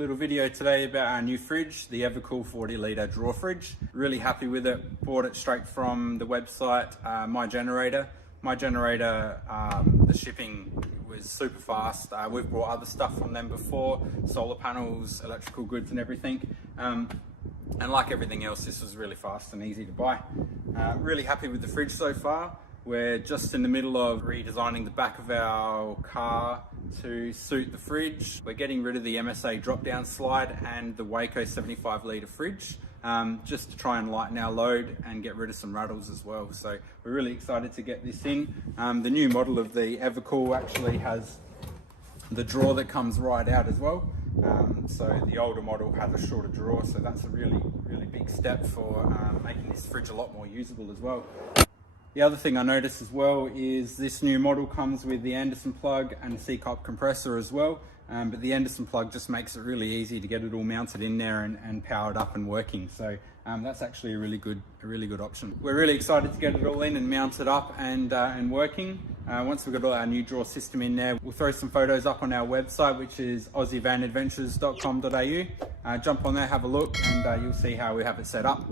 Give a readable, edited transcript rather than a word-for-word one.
little video today about our new fridge, the Evakool 40 litre drawer fridge. Really happy with it. Bought it straight from the website, MyGenerator. MyGenerator, the shipping was super fast. We've bought other stuff from them before, solar panels, electrical goods and everything. And like everything else, this was really fast and easy to buy. Really happy with the fridge so far. We're just in the middle of redesigning the back of our car to suit the fridge. We're getting rid of the MSA drop-down slide and the Evakool 75 litre fridge, just to try and lighten our load and get rid of some rattles as well. So we're really excited to get this in. The new model of the Evakool actually has the drawer that comes right out as well. So the older model had a shorter drawer, so that's a really big step for making this fridge a lot more usable as well. The other thing I noticed as well is this new model comes with the Anderson plug and the SECOP compressor as well, but the Anderson plug just makes it really easy to get it all mounted in there and powered up and working. So that's actually a really good option. We're really excited to get it all in and mounted up and working. Once we've got all our new drawer system in there, we'll throw some photos up on our website, which is AussieVanAdventures.com.au. Jump on there, have a look, and you'll see how we have it set up.